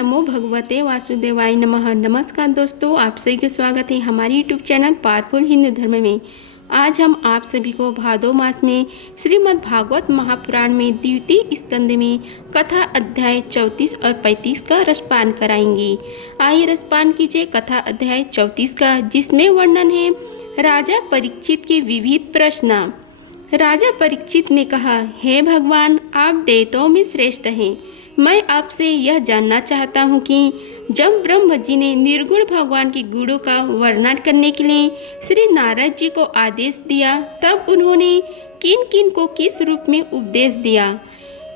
नमो भगवते वासुदेवाय नमः। नमस्कार दोस्तों, आप सभी का स्वागत है हमारे यूट्यूब चैनल पावरफुल हिंदू धर्म में। आज हम आप सभी को भादो मास में श्रीमद् भागवत महापुराण में द्वितीय स्कंद में कथा अध्याय 34 और 35 का रसपान कराएंगे। आइए रसपान कीजिए कथा अध्याय 34 का, जिसमें वर्णन है राजा परीक्षित के विविध प्रश्न। राजा परीक्षित ने कहा, हे भगवान, आप देवताओं में श्रेष्ठ हैं। मैं आपसे यह जानना चाहता हूँ कि जब ब्रह्म जी ने निर्गुण भगवान के गुणों का वर्णन करने के लिए श्री नारद जी को आदेश दिया, तब उन्होंने किन किन को किस रूप में उपदेश दिया।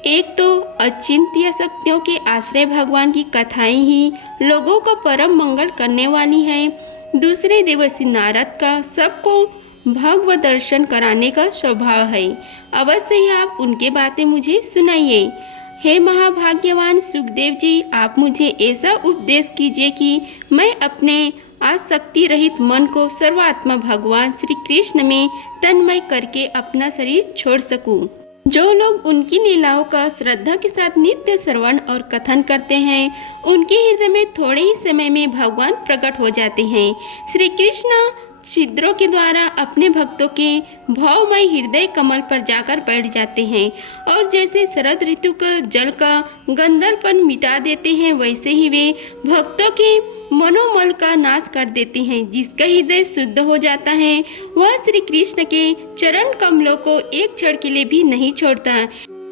एक तो अचिंत्य शक्तियों के आश्रय भगवान की कथाएं ही लोगों को परम मंगल करने वाली हैं। दूसरे देवर्षि नारद का सबको भगवत दर्शन कराने का स्वभाव है। अवश्य ही आप उनके बातें मुझे सुनाइए। हे महाभाग्यवान सुखदेव जी, आप मुझे ऐसा उपदेश कीजिए कि मैं अपने आसक्ति रहित मन को सर्वात्मा भगवान श्री कृष्ण में तन्मय करके अपना शरीर छोड़ सकूं। जो लोग उनकी लीलाओं का श्रद्धा के साथ नित्य श्रवण और कथन करते हैं, उनके हृदय में थोड़े ही समय में भगवान प्रकट हो जाते हैं। श्री कृष्ण छिद्रों के द्वारा अपने भक्तों के भावमय हृदय कमल पर जाकर बैठ जाते हैं और जैसे शरद ऋतु का जल का गंधलपन मिटा देते हैं, वैसे ही वे भक्तों के मनोमल का नाश कर देते हैं। जिसका हृदय शुद्ध हो जाता है वह श्री कृष्ण के चरण कमलों को एक क्षण के लिए भी नहीं छोड़ता।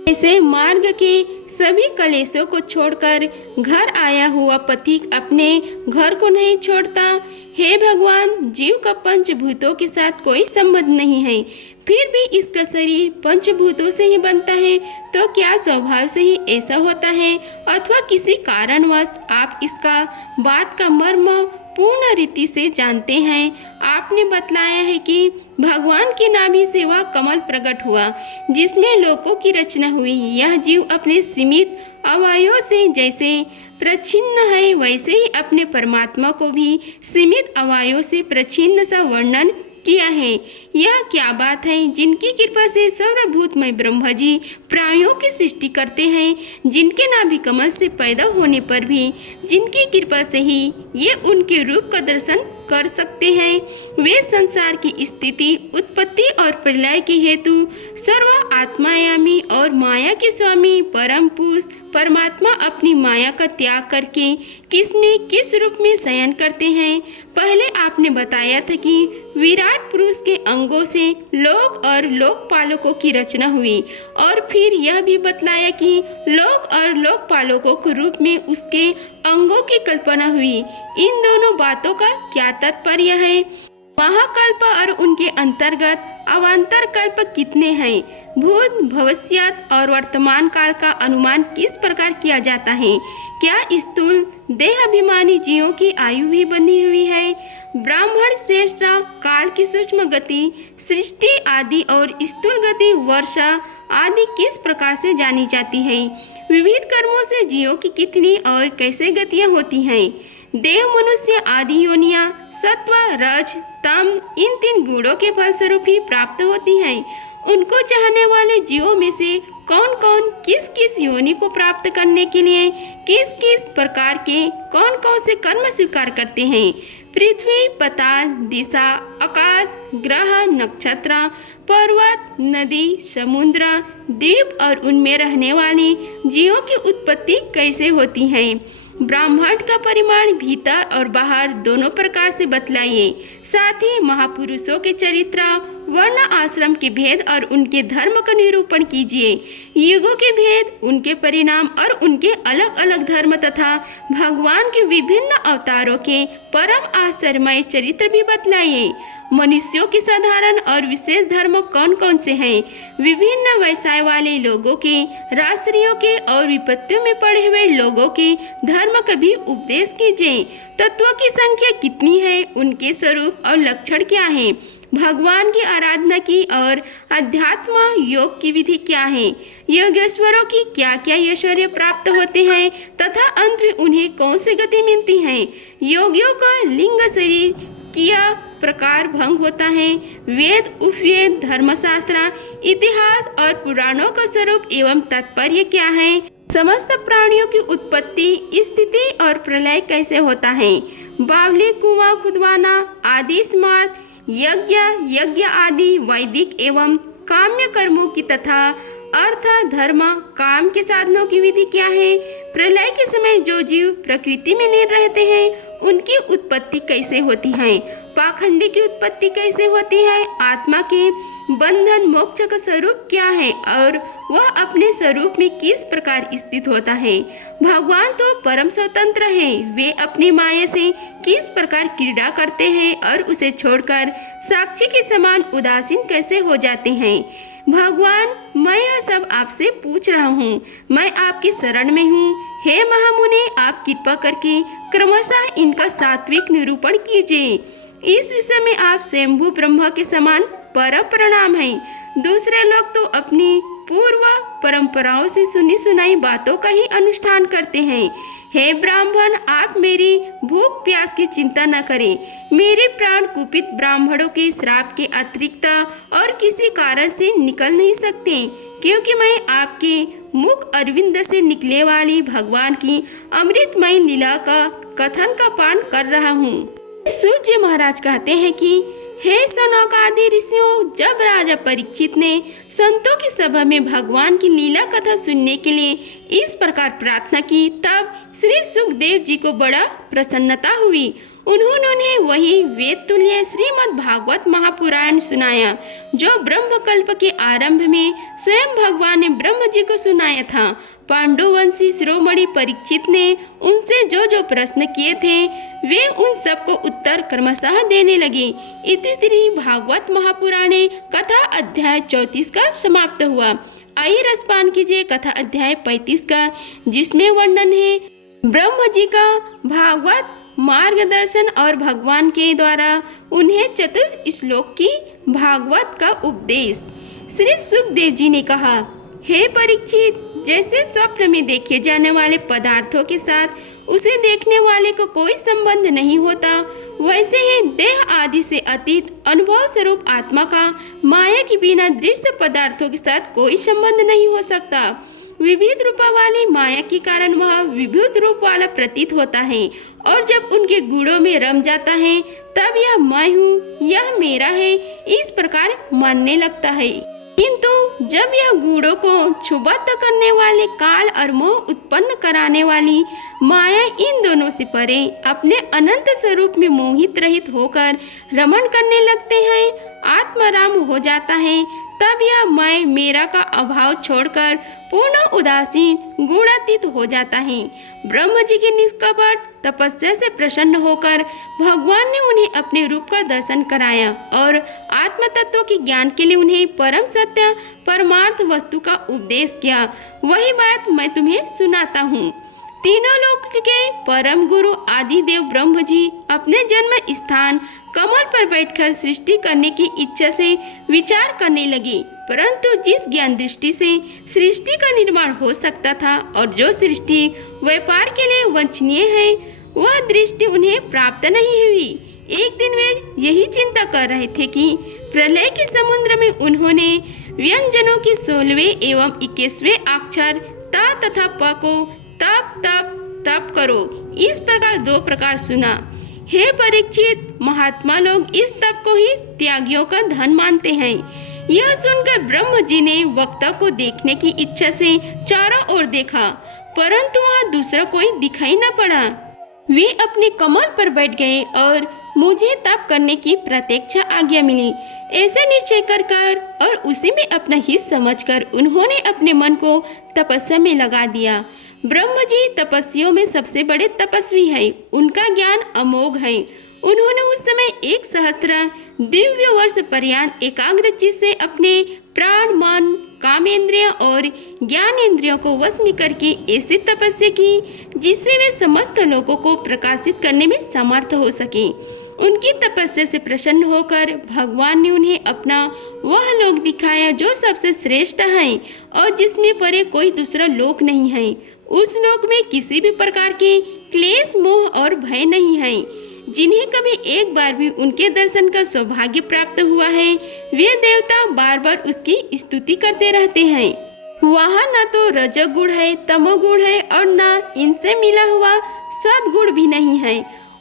ऐसे मार्ग के सभी कलेशों को छोड़कर घर आया हुआ पथिक अपने घर को नहीं छोड़ता। हे भगवान, जीव का पंचभूतों के साथ कोई संबंध नहीं है, फिर भी इसका शरीर पंचभूतों से ही बनता है, तो क्या स्वभाव से ही ऐसा होता है अथवा किसी कारणवश आप इसका बात का मर्म पूर्ण रीति से जानते हैं। आपने बतलाया है कि भगवान की नाभि से वह कमल प्रकट हुआ जिसमें लोकों की रचना हुई। यह जीव अपने सीमित अवयवों से जैसे प्रच्छिन्न है, वैसे ही अपने परमात्मा को भी सीमित अवयवों से प्रच्छिन्न सा वर्णन किया है। यह क्या बात है, जिनकी कृपा से सर्वभूतमय ब्रह्मा जी प्राणियों की सृष्टि करते हैं, जिनके नाभि कमल से पैदा होने पर भी जिनकी कृपा से ही ये उनके रूप का दर्शन कर सकते हैं। वे संसार की स्थिति, उत्पत्ति और प्रलय के हेतु सर्व आत्मायामी और माया के स्वामी परम पुरुष परमात्मा अपनी माया का त्याग करके किसमें किस रूप में शयन करते हैं। पहले आपने बताया था कि विराट पुरुष के अंगों से लोक और लोकपालकों की रचना हुई और फिर यह भी बतलाया कि लोक और लोकपालकों के रूप में उसके अंगों की कल्पना हुई। इन दोनों बातों का क्या तात्पर्य है? महाकल्प और उनके अंतर्गत अवान्तर कल्प कितने हैं? भूत, भविष्यत और वर्तमान काल का अनुमान किस प्रकार किया जाता है? क्या स्थूल देहाभिमानी जीवों की आयु भी बंधी हुई है? ब्राह्मण श्रेष्ठ काल की सूक्ष्म गति, सृष्टि आदि और स्थूल गति, वर्षा आदि किस प्रकार से जानी जाती है? विविध कर्मों से जीवों की कितनी और कैसे गतियाँ होती हैं? देव, मनुष्य आदि योनियाँ सत्व, रज, तम इन 3 गुणों के फलस्वरूप ही प्राप्त होती हैं। उनको चाहने वाले जीवों में से कौन कौन किस किस योनि को प्राप्त करने के लिए किस किस प्रकार के कौन कौन से कर्म स्वीकार करते हैं? पृथ्वी, पताल, दिशा, आकाश, ग्रह, नक्षत्र, पर्वत, नदी, समुद्र, द्वीप और उनमें रहने वाली जीवों की उत्पत्ति कैसे होती है? ब्रह्मांड का परिमाण भीतर और बाहर दोनों प्रकार से बतलाइए। साथ ही महापुरुषों के चरित्र, वर्ण, आश्रम के भेद और उनके धर्म का निरूपण कीजिए। युगों के भेद, उनके परिणाम और उनके अलग अलग धर्म तथा भगवान के विभिन्न अवतारों के परम आश्चर्यमय चरित्र भी बतलाइए। मनुष्यों के साधारण और विशेष धर्म कौन कौन से हैं? विभिन्न व्यवसाय वाले लोगों के, राष्ट्रियों के और विपत्तियों में पड़े हुए लोगों के धर्म का भी उपदेश कीजिए। तत्वों की संख्या कितनी है? उनके स्वरूप और लक्षण क्या है? भगवान की आराधना की और अध्यात्म योग की विधि क्या है? योगेश्वरों की क्या क्या ऐश्वर्य प्राप्त होते हैं तथा अंत में उन्हें कौन सी गति मिलती है? योगियों का लिंग शरीर किया प्रकार भंग होता है? वेद, उपवेद, धर्मशास्त्र, इतिहास और पुराणों का स्वरूप एवं तात्पर्य क्या है? समस्त प्राणियों की उत्पत्ति, स्थिति और प्रलय कैसे होता है, बावली कुआं खुदवाना आदि स्मार्त यज्ञ आदि वैदिक एवं काम्य कर्मों की तथा अर्थ धर्म काम के साधनों की विधि क्या है, प्रलय के समय जो जीव प्रकृति में लीन रहते हैं उनकी उत्पत्ति कैसे होती है, पाखंडी की उत्पत्ति कैसे होती है, आत्मा के बंधन मोक्ष का स्वरूप क्या है और वह अपने स्वरूप में किस प्रकार स्थित होता है। भगवान तो परम स्वतंत्र हैं, वे अपनी माया से किस प्रकार क्रीड़ा करते हैं और उसे छोड़कर साक्षी के समान उदासीन कैसे हो जाते हैं। भगवान, मैं यह सब आपसे पूछ रहा हूँ, मैं आपकी शरण में हूँ। हे महामुनि, आप कृपा करके क्रमशः इनका सात्विक निरूपण कीजिए। इस विषय में आप स्वयंभू ब्रह्म के समान परम प्रणाम हैं। दूसरे लोग तो अपनी पूर्व परंपराओं से सुनी सुनाई बातों का ही अनुष्ठान करते हैं। हे ब्राह्मण, आप मेरी भूख प्यास की चिंता न करें। मेरे प्राण कुपित ब्राह्मणों के श्राप के अतिरिक्त और किसी कारण से निकल नहीं सकते, क्योंकि मैं आपके मुख अरविंद से निकले वाली भगवान की अमृतमय लीला का कथन का पान कर रहा हूँ। सूत जी महाराज कहते हैं कि हे सनक आदि ऋषियों, जब राजा परीक्षित ने संतों की सभा में भगवान की लीला कथा सुनने के लिए इस प्रकार प्रार्थना की, तब श्री सुखदेव जी को बड़ा प्रसन्नता हुई। उन्होंने वही वेद तुल्य श्रीमद् भागवत महापुराण सुनाया, जो ब्रह्मकल्प के आरंभ में स्वयं भगवान ने ब्रह्म जी को सुनाया था। पांडुवंशी शिरोमणि परीक्षित ने उनसे जो जो प्रश्न किए थे, वे उन सबको उत्तर क्रमशः देने लगे। इति भागवत महापुराणे कथा अध्याय 34 का समाप्त हुआ। आइए रसपान कीजिए कथा अध्याय 35 का, जिसमें वर्णन है ब्रह्म जी का भागवत मार्गदर्शन और भगवान के द्वारा उन्हें चतुर श्लोक की भागवत का उपदेश। श्री सुखदेव जी ने कहा, हे परीक्षित, जैसे स्वप्न में देखे जाने वाले पदार्थों के साथ उसे देखने वाले को कोई संबंध नहीं होता, वैसे ही देह आदि से अतीत अनुभव स्वरूप आत्मा का माया के बिना दृश्य पदार्थों के साथ कोई संबंध नहीं हो सकता। विविध रूप वाली माया के कारण वह विविध रूप वाला प्रतीत होता है, और जब उनके गुणों में रम जाता है तब यह मैं हूँ, यह मेरा है, इस प्रकार मानने लगता है। किंतु जब यह गुणों को क्षुब्ध करने वाले काल और मोह उत्पन्न कराने वाली माया इन दोनों से परे अपने अनंत स्वरूप में मोहित रहित होकर रमण करने लगते हैं, आत्माराम हो जाता है, तब यह मैं मेरा का अभाव छोड़कर पूर्ण उदासीन गुणातीत हो जाता है। ब्रह्म जी की निष्कपट तपस्या से प्रसन्न होकर भगवान ने उन्हें अपने रूप का दर्शन कराया और आत्म तत्व के ज्ञान के लिए उन्हें परम सत्य परमार्थ वस्तु का उपदेश किया। वही बात मैं तुम्हें सुनाता हूँ। तीनों लोक के परम गुरु आदि देव ब्रह्म जी अपने जन्म स्थान कमल पर बैठकर सृष्टि करने की इच्छा से विचार करने लगे, परंतु जिस ज्ञान दृष्टि से सृष्टि का निर्माण हो सकता था और जो सृष्टि व्यापार के लिए वांछनीय है, वह दृष्टि उन्हें प्राप्त नहीं हुई। एक दिन वे यही चिंता कर रहे थे कि प्रलय के समुद्र में उन्होंने व्यंजनों की 16वें एवं 21वें अक्षर ता तथा प को तप तप तप करो इस प्रकार 2 प्रकार सुना। हे परीक्षित, महात्मा लोग इस तप को ही त्यागियों का धन मानते हैं। यह सुनकर ब्रह्म जी ने वक्ता को देखने की इच्छा से चारों ओर देखा, परंतु वहाँ दूसरा कोई दिखाई न पड़ा। वे अपने कमल पर बैठ गए और मुझे तप करने की प्रत्यक्ष आज्ञा मिली, ऐसा निश्चय कर और उसी में अपना हित समझकर उन्होंने अपने मन को तपस्या में लगा दिया। ब्रह्म जी तपस्वियों में सबसे बड़े तपस्वी हैं, उनका ज्ञान अमोघ है। उन्होंने उस समय 1 सहस्त्र दिव्य वर्ष पर्यंत एकाग्रचित्त से अपने प्राण मन कामेंद्रिय और ज्ञानेंद्रियों को वश में करके ऐसी तपस्या की जिससे वे समस्त लोगों को प्रकाशित करने में समर्थ हो सके। उनकी तपस्या से प्रसन्न होकर भगवान ने उन्हें अपना वह लोक दिखाया जो सबसे श्रेष्ठ है और जिसमें परे कोई दूसरा लोक नहीं है। उस लोक में किसी भी प्रकार के क्लेश मोह और भय नहीं है। जिन्हें कभी एक बार भी उनके दर्शन का सौभाग्य प्राप्त हुआ है, वे देवता बार बार उसकी स्तुति करते रहते हैं। वहाँ न तो रजोगुण है, तमोगुण है और न इनसे मिला हुआ सद्गुण भी नहीं है।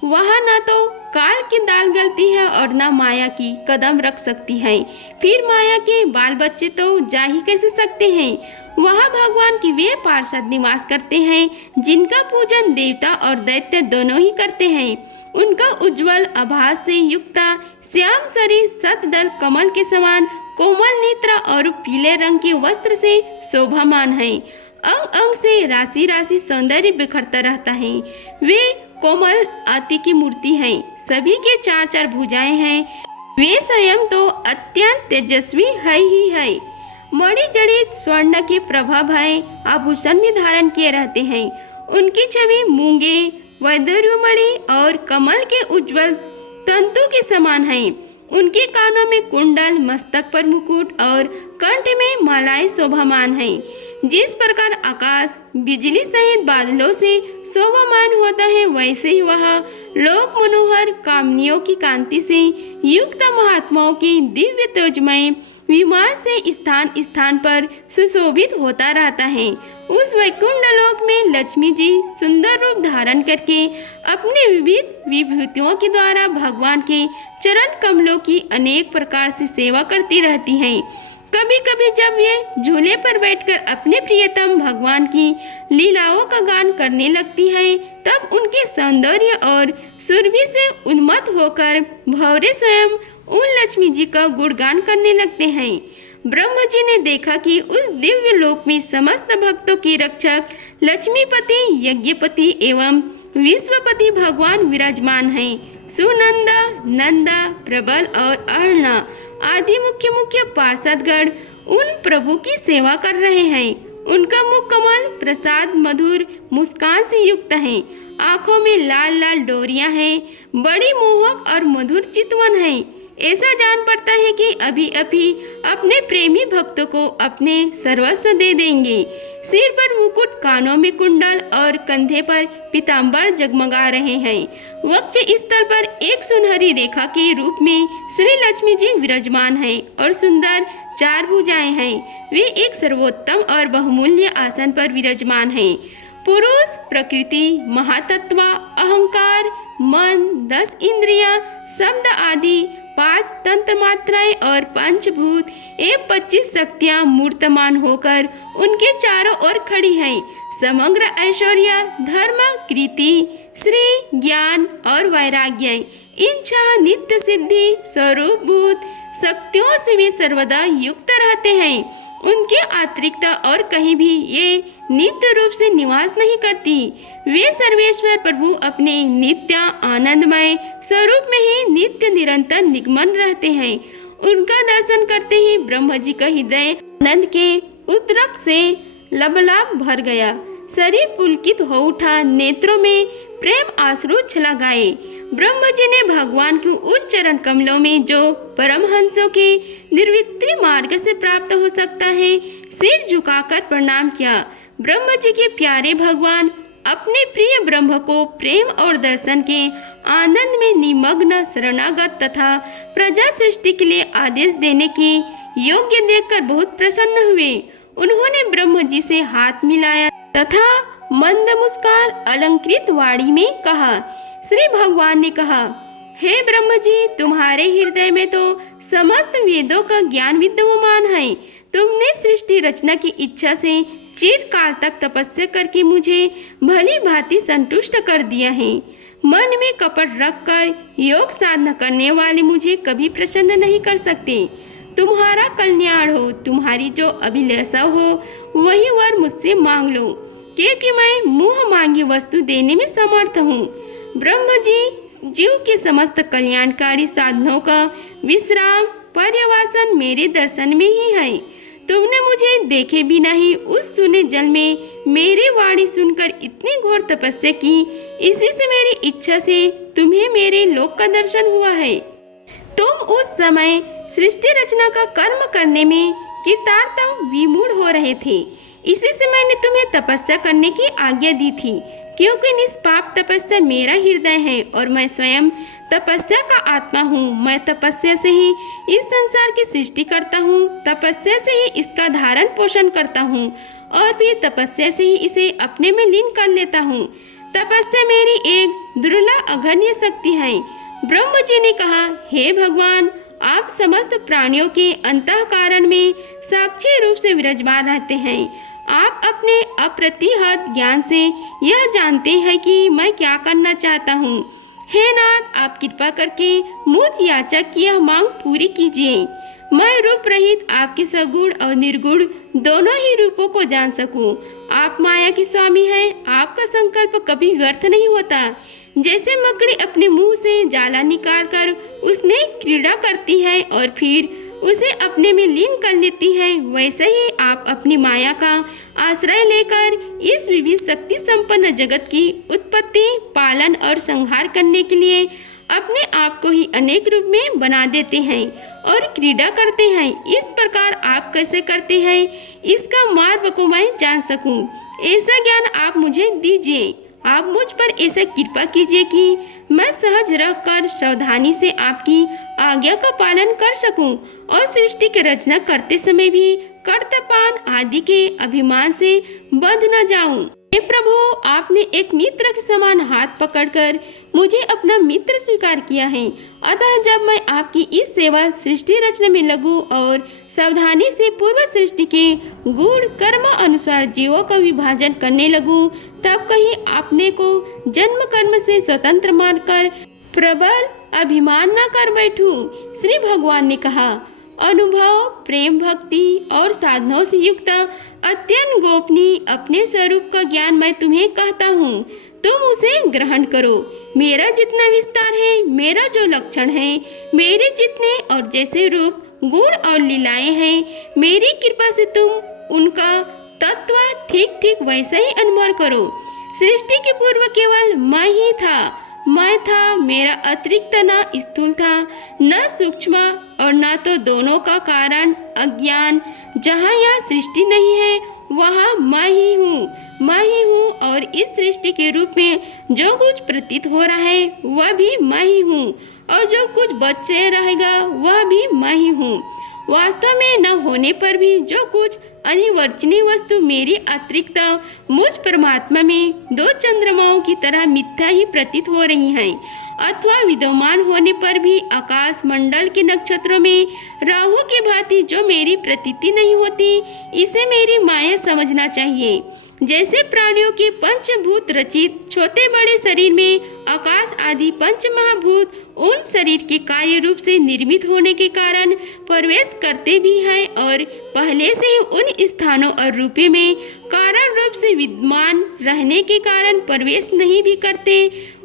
वहाँ न तो काल की दाल गलती है और न माया की कदम रख सकती है। फिर माया के बाल बच्चे तो जा ही कैसे सकते हैं। वहाँ भगवान के वे पार्षद निवास करते हैं जिनका पूजन देवता और दैत्य दोनों ही करते हैं। उनका उज्जवल आभास से युक्त श्याम शरीर सतदल कमल के समान कोमल नेत्र और पीले रंग के वस्त्र से शोभामान है। अंग अंग से राशि राशि सौंदर्य बिखरता रहता है। वे कोमल आदि की मूर्ति है। सभी के चार चार भुजाएं हैं। वे स्वयं तो अत्यंत तेजस्वी है ही है। मणि जड़ित स्वर्ण के प्रभाव है। आभूषण भी धारण किए रहते हैं। उनकी छवि मूंगे वैदुर्यमणि और कमल के उज्जवल तंतु के समान है। उनके कानों में कुंडल, मस्तक पर मुकुट और कंठ में मालाएं शोभामान है। जिस प्रकार आकाश बिजली सहित बादलों से शोभामान होता है, वैसे ही वह लोक मनोहर कामनियों की कांति से युक्त महात्माओं की दिव्य तेजमय विमान से स्थान स्थान पर सुशोभित होता रहता है। उस वैकुंठ लोक में लक्ष्मी जी सुंदर रूप धारण करके अपने विविध विभूतियों के द्वारा भगवान के चरण कमलों की अनेक प्रकार से सेवा करती रहती हैं। कभी कभी जब ये झूले पर बैठकर अपने प्रियतम भगवान की लीलाओं का गान करने लगती है, तब उनके सौंदर्य और सुरभि से उन्मत्त होकर भंवरे स्वयं उन लक्ष्मी जी का गुणगान करने लगते हैं। ब्रह्म जी ने देखा कि उस दिव्य लोक में समस्त भक्तों की रक्षक लक्ष्मीपति, यज्ञपति एवं विश्वपति भगवान विराजमान हैं। सुनंद, नंद, प्रबल और अर्णा आदि मुख्य मुख्य पार्षदगण उन प्रभु की सेवा कर रहे हैं। उनका मुख कमल प्रसाद मधुर मुस्कान से युक्त है। आंखों में लाल लाल डोरियां हैं। बड़ी मोहक और मधुर चितवन है। ऐसा जान पड़ता है कि अभी अभी अपने प्रेमी भक्तों को अपने सर्वस्व दे देंगे। सिर पर मुकुट, कानों में कुंडल और कंधे पर पीताम्बर जगमगा रहे हैं। वक्ष स्थल पर एक सुनहरी रेखा के रूप में श्री लक्ष्मी जी विराजमान हैं और सुंदर चार भुजाएं हैं। वे एक सर्वोत्तम और बहुमूल्य आसन पर विराजमान हैं। पुरुष, प्रकृति, महातत्व, अहंकार, मन, 10 इंद्रियां, शब्द आदि 5 तंत्र मात्राएं और पंचभूत 25 शक्तियां मूर्तमान होकर उनके चारों ओर खड़ी हैं। समग्र ऐश्वर्य, धर्म, कीर्ति, श्री, ज्ञान और वैराग्य इन 6 नित्य सिद्धि स्वरूपभूत शक्तियों से वे सर्वदा युक्त रहते हैं। उनके अतिरिक्त और कहीं भी ये नित्य रूप से निवास नहीं करती। वे सर्वेश्वर प्रभु अपने नित्य आनंदमय स्वरूप में ही नित्य निरंतर निगमन रहते हैं। उनका दर्शन करते ही ब्रह्म जी का हृदय आनंद के उद्रेक से लबलाब भर गया। शरीर पुलकित हो उठा। नेत्रों में प्रेम आंसू छलकाए। ब्रह्म जी ने भगवान के उन चरण कमलों में जो परमहंसों के निर्वित्री मार्ग से प्राप्त हो सकता है, सिर झुकाकर प्रणाम किया। ब्रह्म जी के प्यारे भगवान अपने प्रिय ब्रह्म को प्रेम और दर्शन के आनंद में निमग्न, शरणागत तथा प्रजा सृष्टि के लिए आदेश देने के योग्य देखकर बहुत प्रसन्न हुए। उन्होंने ब्रह्म जी से हाथ मिलाया तथा मंद मुस्कान अलंकृत वाणी में कहा। श्री भगवान ने कहा, हे ब्रह्म जी, तुम्हारे हृदय में तो समस्त वेदों का ज्ञान विद्यमान है। तुमने सृष्टि रचना की इच्छा से चिरकाल तक तपस्या करके मुझे भली भांति संतुष्ट कर दिया है। मन में कपट रखकर योग साधना करने वाले मुझे कभी प्रसन्न नहीं कर सकते। तुम्हारा कल्याण हो, तुम्हारी जो अभिलाषा हो वही वर मुझसे मांग लो, क्योंकि मैं मुँह मांगी वस्तु देने में समर्थ हूँ। ब्रह्म जी जीव के समस्त कल्याणकारी साधनों का विश्राम पर्यवसान मेरे दर्शन में ही है। तुमने मुझे देखे भी नहीं, उस सुने जल में मेरी वाणी सुनकर इतनी घोर तपस्या की। इसी से मेरी इच्छा से तुम्हें मेरे लोक का दर्शन हुआ है। तुम उस समय सृष्टि रचना का कर्म करने में कृतार्थ विमूढ़ हो रहे थे। इसी से मैंने तुम्हें तपस्या करने की आज्ञा दी थी, क्योंकि निष्पाप तपस्या मेरा हृदय है और मैं स्वयं तपस्या का आत्मा हूँ। मैं तपस्या से ही इस संसार की सृष्टि करता हूँ, तपस्या से ही इसका धारण पोषण करता हूँ और फिर तपस्या से ही इसे अपने में लीन कर लेता हूँ। तपस्या मेरी एक दुर्लभ अगण्य शक्ति है। ब्रह्म जी ने कहा, हे भगवान, आप समस्त प्राणियों के अंतःकरण में साक्षी रूप से विराजमान रहते हैं। आप अपने अप्रतिहत ज्ञान से यह जानते हैं कि मैं क्या करना चाहता हूँ। हे नाथ, आप कृपा करके मुझ याचक की यह मांग पूरी कीजिए। मैं रूप रहित आपके सगुण और निर्गुण दोनों ही रूपों को जान सकूं। आप माया की स्वामी हैं। आपका संकल्प कभी व्यर्थ नहीं होता। जैसे मकड़ी अपने मुंह से जाला निकालकर उसने क्रीड़ा करती है और फिर उसे अपने में लीन कर लेती है, वैसे ही आप अपनी माया का आश्रय लेकर इस विविध शक्ति संपन्न जगत की उत्पत्ति, पालन और संहार करने के लिए अपने आप को ही अनेक रूप में बना देते हैं और क्रीड़ा करते हैं। इस प्रकार आप कैसे करते हैं, इसका मार्ग को मैं जान सकूं। ऐसा ज्ञान आप मुझे दीजिए। आप मुझ पर ऐसा कृपा कीजिए कि मैं सहज रहकर सावधानी से आपकी आज्ञा का पालन कर सकूं और सृष्टि की रचना करते समय भी कर्तव्यपान आदि के अभिमान से बंध न जाऊं। हे प्रभु, आपने एक मित्र के समान हाथ पकड़कर मुझे अपना मित्र स्वीकार किया है। अतः जब मैं आपकी इस सेवा सृष्टि रचना में लगूं और सावधानी से पूर्व सृष्टि के गुण कर्म अनुसार जीवों का विभाजन करने लगूं, तब कहीं अपने को जन्म कर्म से स्वतंत्र मानकर प्रबल अभिमान न कर बैठूं। श्री भगवान ने कहा, अनुभव, प्रेम, भक्ति और साधनों से युक्त अत्यंत गोपनीय अपने स्वरूप का ज्ञान मैं तुम्हें कहता हूँ। तुम उसे ग्रहण करो। मेरा जितना विस्तार है, मेरा जो लक्षण है, मेरे जितने और जैसे रूप, गुण और लीलाएं हैं, मेरी कृपा से तुम उनका तत्व ठीक ठीक वैसा ही अनुभव करो। सृष्टि के पूर्व केवल मैं ही था। मैं था, मेरा अतिरिक्त न स्थूल था, न सूक्ष्म और न तो दोनों का कारण अज्ञान। जहाँ यह सृष्टि नहीं है, वहाँ मैं ही हूँ और इस सृष्टि के रूप में जो कुछ प्रतीत हो रहा है वह भी मैं ही हूँ और जो कुछ बचे रहेगा वह भी मैं ही हूँ। वास्तव में न होने पर भी जो कुछ अनिवर्चनीय वस्तु मेरी अतिरिक्त मुझ परमात्मा में दो चंद्रमाओं की तरह मिथ्या ही प्रतीत हो रही हैं, अथवा विद्यमान होने पर भी आकाश मंडल के नक्षत्रों में राहु की भांति जो मेरी प्रतीति नहीं होती, इसे मेरी माया समझना चाहिए। जैसे प्राणियों के पंचभूत रचित छोटे बड़े शरीर में आकाश आदि पंच महाभूत उन शरीर के कार्य रूप से निर्मित होने के कारण प्रवेश करते भी हैं और पहले से ही उन स्थानों और रूपों में कारण रूप से विद्यमान रहने के कारण प्रवेश नहीं भी करते,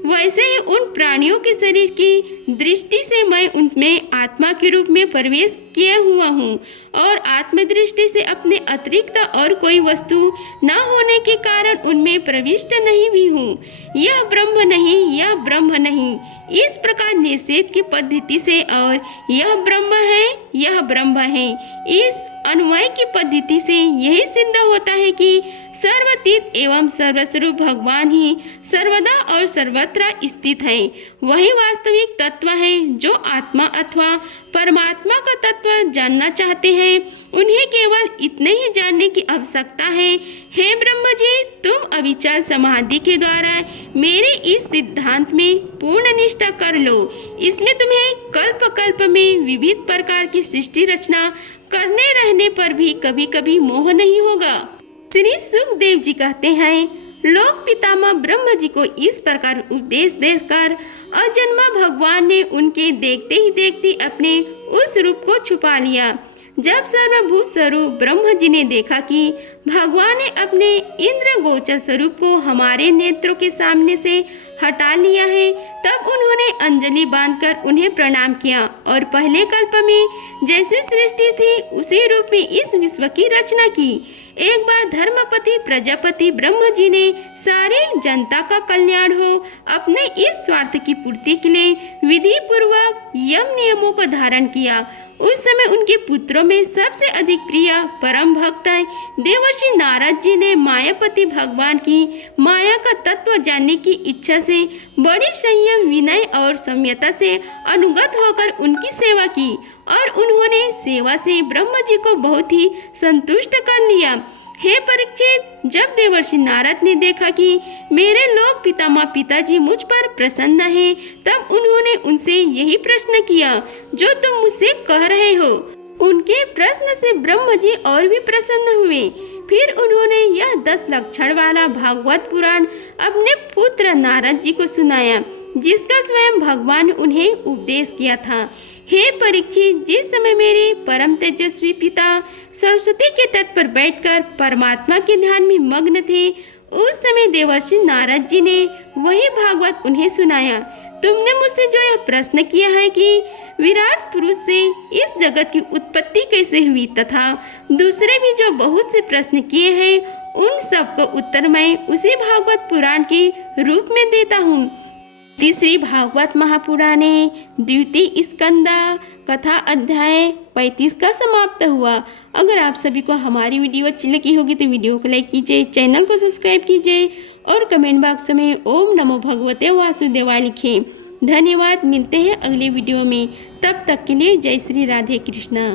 वैसे ही उन प्राणियों के शरीर की दृष्टि से मैं उनमें आत्मा के रूप में प्रवेश किया हुआ हूँ और आत्मदृष्टि से अपने अतिरिक्त और कोई वस्तु न होने के कारण उनमें प्रविष्ट नहीं भी हूँ। यह ब्रह्म नहीं, यह ब्रह्म नहीं, इस प्रकार निषेध की पद्धति से और यह ब्रह्म है, यह ब्रह्म है, इस अन्वय की पद्धति से यही सिद्ध होता है कि सर्वतीत एवं सर्वस्वरूप भगवान ही सर्वदा और सर्वत्र स्थित है। वही वास्तविक तत्व है। जो आत्मा अथवा परमात्मा का तत्व जानना चाहते हैं, उन्हें केवल इतने ही जानने की आवश्यकता है। हे ब्रह्म जी, तुम अविचल समाधि के द्वारा मेरे इस सिद्धांत में पूर्ण निष्ठा कर लो। इसमें तुम्हें कल्प कल्प में विविध प्रकार की सृष्टि रचना करने रहने पर भी कभी कभी मोह नहीं होगा। श्री सुखदेव जी कहते हैं, लोक पितामह ब्रह्म जी को इस प्रकार उपदेश देकर अजन्मा भगवान ने उनके देखते ही देखते अपने उस रूप को छुपा लिया। जब सर्वभूत स्वरूप ब्रह्म जी ने देखा कि भगवान ने अपने इंद्र गोचर स्वरूप को हमारे नेत्रों के सामने से हटा लिया है, तब उन्होंने अंजलि बांधकर उन्हें प्रणाम किया और पहले कल्प में जैसे सृष्टि थी उसी रूप में इस विश्व की रचना की। एक बार धर्मपति प्रजापति ब्रह्म जी ने सारी जनता का कल्याण हो अपने इस स्वार्थ की पूर्ति के लिए विधि पूर्वक यम नियमों को धारण किया। उस समय उनके पुत्रों में सबसे अधिक प्रिय परम भक्त देवर्षि नारद जी ने मायापति भगवान की माया का तत्व जानने की इच्छा से बड़ी संयम, विनय और सौम्यता से अनुगत होकर उनकी सेवा की और उन्होंने सेवा से ब्रह्म जी को बहुत ही संतुष्ट कर लिया। हे परीक्षित, जब देवर्षि नारद ने देखा कि मेरे लोग पिताजी मुझ पर प्रसन्न हैं, तब उन्होंने उनसे यही प्रश्न किया जो तुम मुझसे कह रहे हो। उनके प्रश्न से ब्रह्म जी और भी प्रसन्न हुए। फिर उन्होंने यह 10 लक्षण वाला भागवत पुराण अपने पुत्र नारद जी को सुनाया, जिसका स्वयं भगवान उन्हें उपदेश किया था। हे परीक्षित, जिस समय मेरे परम तेजस्वी पिता सरस्वती के तट पर बैठकर परमात्मा के ध्यान में मग्न थे, उस समय देवर्षि नारद जी ने वही भागवत उन्हें सुनाया। तुमने मुझसे जो यह प्रश्न किया है कि विराट पुरुष से इस जगत की उत्पत्ति कैसे हुई, तथा दूसरे भी जो बहुत से प्रश्न किए हैं, उन सब को उत्तर मैं उसी भागवत पुराण के रूप में देता हूँ। तीसरी भागवत महापुराणे द्वितीय स्कंदा कथा अध्याय 35 का समाप्त हुआ। अगर आप सभी को हमारी वीडियो अच्छी लगी होगी तो वीडियो को लाइक कीजिए, चैनल को सब्सक्राइब कीजिए और कमेंट बॉक्स में ओम नमो भगवते वासुदेवाय लिखें। धन्यवाद। मिलते हैं अगले वीडियो में, तब तक के लिए जय श्री राधे कृष्णा।